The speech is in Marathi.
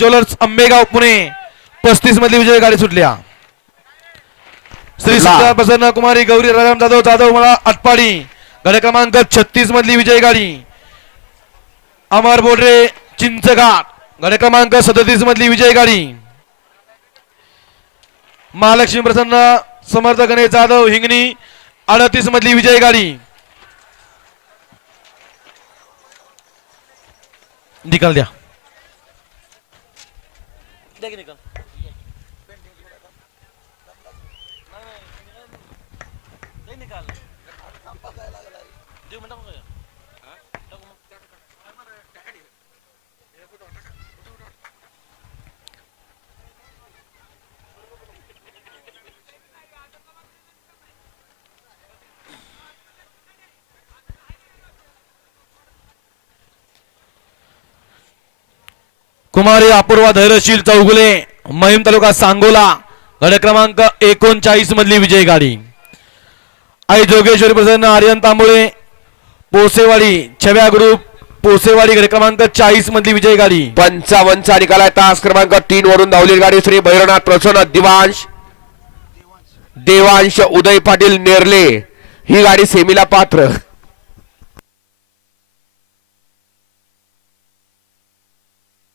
ज्वेलर्स आंबेगाव पुणे 35 मधली विजय गाडी सुटल्या। श्री सुधा प्रसन्न कुमारी गौरी राम जाधव जाधव मला आटपाडी गाडी क्रमांक 36 मधली विजय गाडी। अमर बोडरे चिंचघाट गाडी क्रमांक 37 मधली विजय गाडी। महालक्ष्मी प्रसन्न समर्थ गणेश जाधव हिंगणी 38 मधली विजय गाडी। निकाल द्या निकाल कुमारी अपूर्वा धैर्यशील चौगुले महिम तालुका सांगोला गाडी क्रमांक 39 मधली विजय गाडी। आई जोगेश्वरी प्रसन्न आर्यन तांबोळे पोसेवाडी छव्या ग्रुप पोसेवाडी गाडी क्रमांक 40 मधली विजय गाडी। 55 चा निकाल आहे। तास क्रमांक 3 वरून धावलेली गाडी श्री भैरवनाथ प्रसन्न देवांश उदय पाटील नेरले ही गाडी सेमीला पात्र।